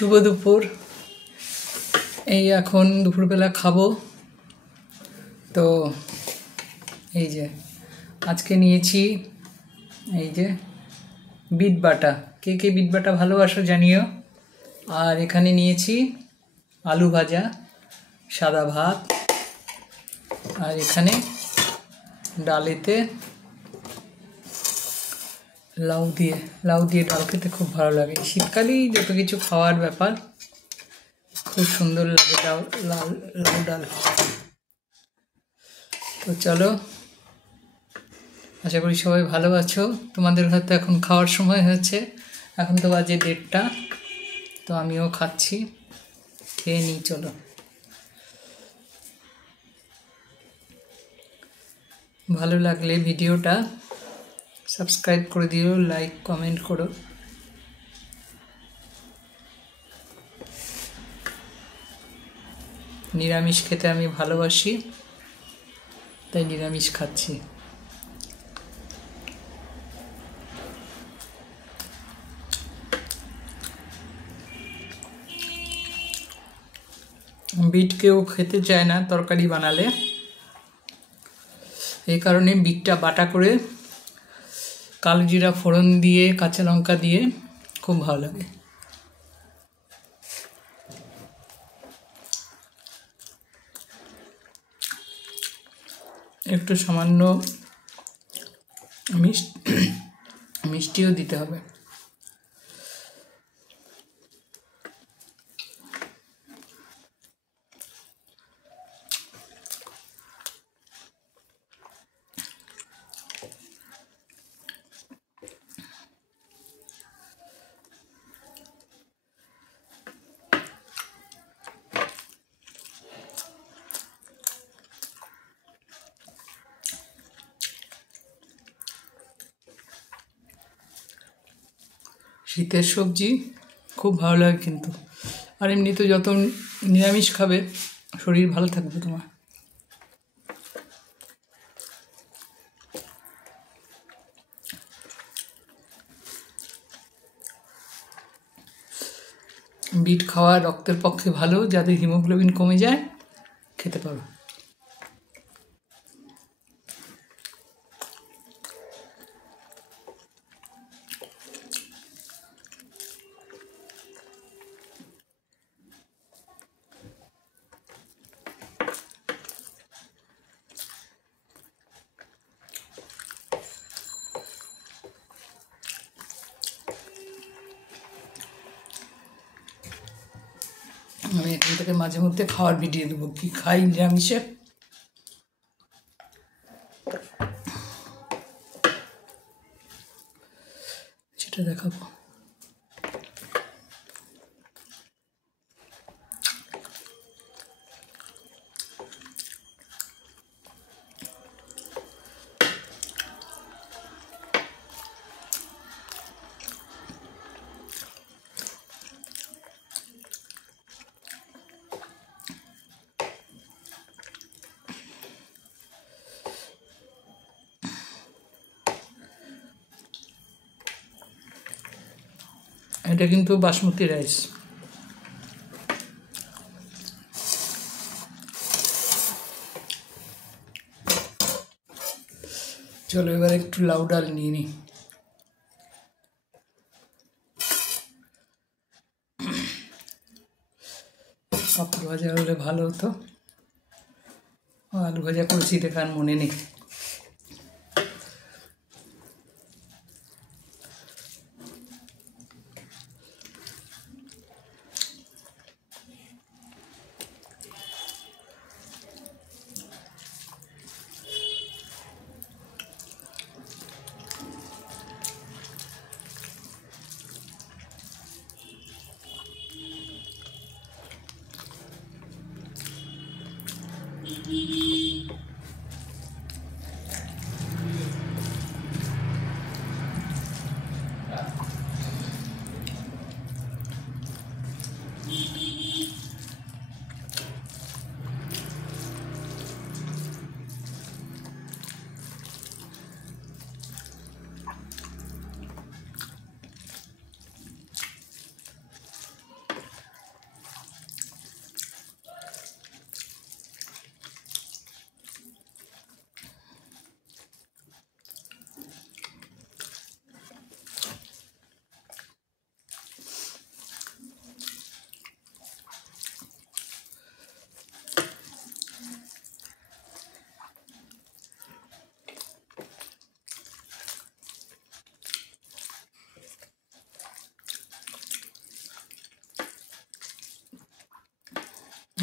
শুভ দুপুর। এই এখন দুপুরবেলা খাবো। তো এই যে আজকে নিয়েছি এই যে বিট বাটা। কে কে বিট বাটা ভালোবাসো জানিও। আর এখানে নিয়েছি আলু ভাজা, সাদা ভাত, আর এখানে ডালেতে লাউ দিয়ে ডাল খেতে খুব ভালো লাগে। শীতকালেই যত কিছু খাওয়ার ব্যাপার খুব সুন্দর লাগে। লাউ ডাল। তো চলো, আশা করি সবাই ভালো আছো। তোমাদের হয়তো এখন খাওয়ার সময় হয়েছে, এখন তো বাজে 1:30। তো আমিও খাচ্ছি, খেয়ে নিই। চলো, ভালো লাগলে ভিডিওটা সাবস্ক্রাইব করে দিও, লাইক কমেন্ট করো। নিরামিষ খেতে আমি ভালোবাসি, তাই নিরামিষ খাচ্ছি। বিট কেউ খেতে চায় না তরকারি বানালে, এই কারণে বিটটা বাটা করে কালো জিরা ফোড়ন দিয়ে কাঁচা লঙ্কা দিয়ে খুব ভালো লাগে। একটু সামান্য মিষ্টিও দিতে হবে। শীতের সবজি খুব ভালো লাগে কিন্তু। আর এমনি তো যত নিরামিষ খাবে শরীর ভালো থাকবে তোমার। বিট খাওয়া রক্তের পক্ষে ভালো, যাদের হিমোগ্লোবিন কমে যায় খেতে পারো। আমি এখান থেকে মাঝে মধ্যে খাওয়ার ভিডিও দেবো, কি খাই নিরামিষে। সেটা দেখাবো। এটা কিন্তু বাসমতি রাইস। চলো এবার একটু লাউ ডাল নিয়ে নিই। পাপড় ভাজা হলে ভালো হতো, আলু ভাজা করেছি দেখার মনে নেই।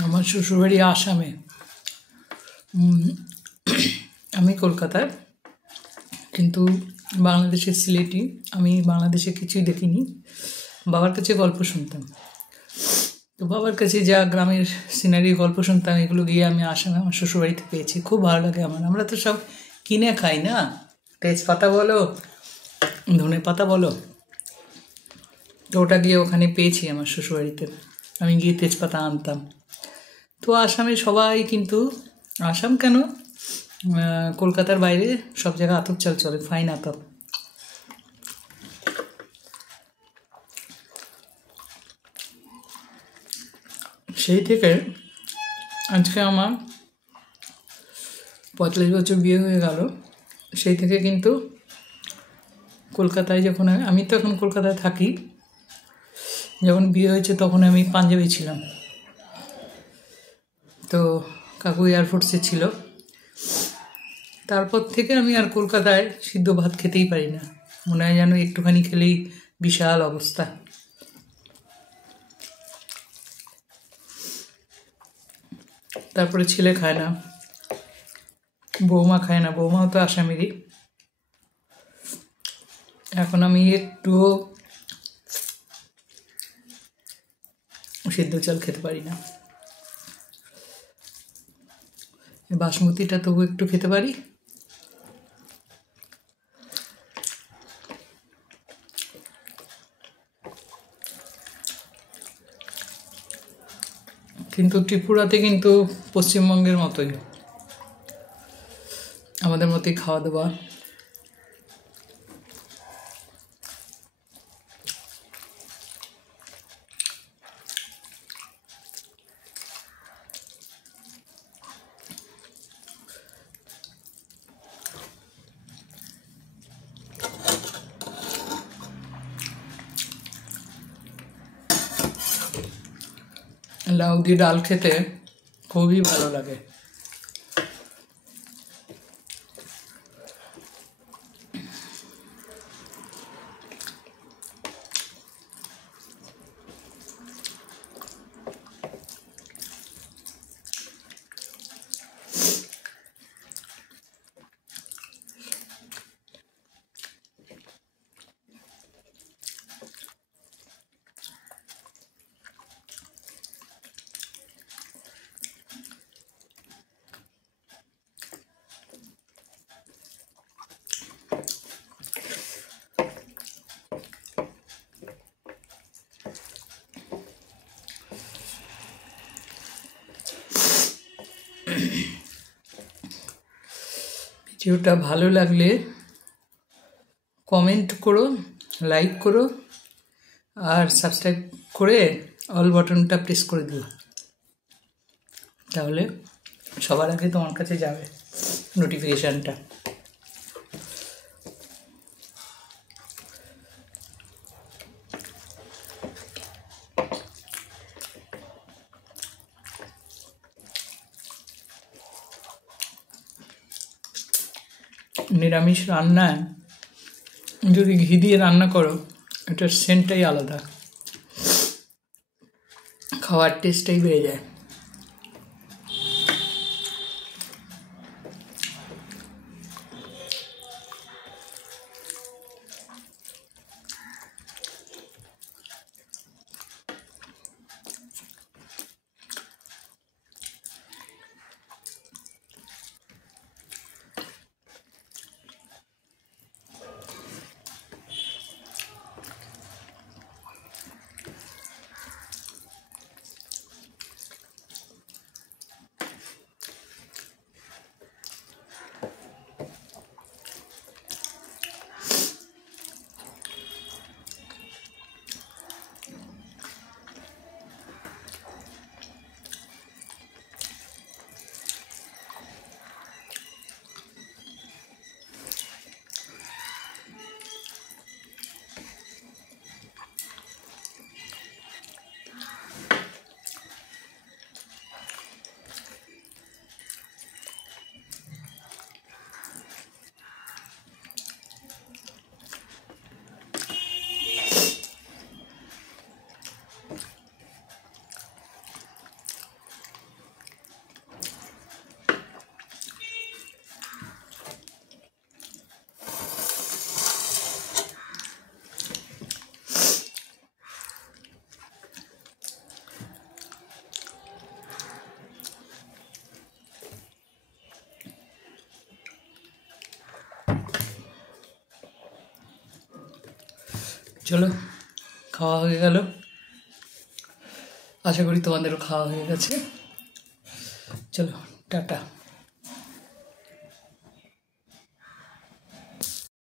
আমার শ্বশুরবাড়ি আসামে। আমি কলকাতার, কিন্তু বাংলাদেশের সিলেটি। আমি বাংলাদেশে কিছুই দেখিনি, বাবার কাছে গল্প শুনতাম। তো বাবার কাছে যা গ্রামের সিনারির গল্প শুনতাম, এগুলো গিয়ে আমি আসামে আমার শ্বশুরবাড়িতে পেয়েছি। খুব ভালো লাগে আমার। আমরা তো সব কিনে খাই না, তেজপাতা বলো, ধনে পাতা বলো, তো ওটা গিয়ে ওখানে পেয়েছি আমার শ্বশুরবাড়িতে। আমি গিয়ে তেজপাতা আনতাম। তো আসামে সবাই কিন্তু, আসাম কেন, কলকাতার বাইরে সব জায়গায় আতপ চাল চলে, ফাইন আতপ। সেই থেকে আজকে আমার 45 বছর বিয়ে হয়ে গেল। সেই থেকে কিন্তু কলকাতায় যখন আমি তো এখন কলকাতায় থাকি, যখন বিয়ে হয়েছে তখন আমি পাঞ্জাবে ছিলাম। তো কাকু এয়ারফোর্সে ছিল। তারপর থেকে আমি আর কলকাতায় সিদ্ধ ভাত খেতেই পারি না, মনে হয় যেন একটুখানি খেলেই বিশাল অবস্থা। তারপরে ছেলে খায় না, বৌমা খায় না, বৌমাও তো আসামেরই। এখন আমি একটুও সিদ্ধ চাল খেতে পারি না। বাসমতিটা তবু একটু খেতে পারি। কিন্তু ত্রিপুরাতে কিন্তু পশ্চিমবঙ্গের মতোই, আমাদের মতোই খাওয়া দাওয়া। লাউ দিয়ে ডাল খেতে খুবই ভালো লাগে। ভিডিওটা ভালো লাগলে কমেন্ট করো, লাইক করো, আর সাবস্ক্রাইব করে অল বাটনটা প্রেস করে দিও, তাহলে সবার আগে তোমার কাছে যাবে নোটিফিকেশানটা। নিরামিষ রান্নায় যদি ঘি দিয়ে রান্না করো, এটার সেন্টটাই আলাদা, খাওয়ার টেস্টটাই বেড়ে যায়। চলো, খাওয়া হয়ে গেল, আশা করি তোমাদেরও খাওয়া হয়ে গেছে। চলো, টাটা।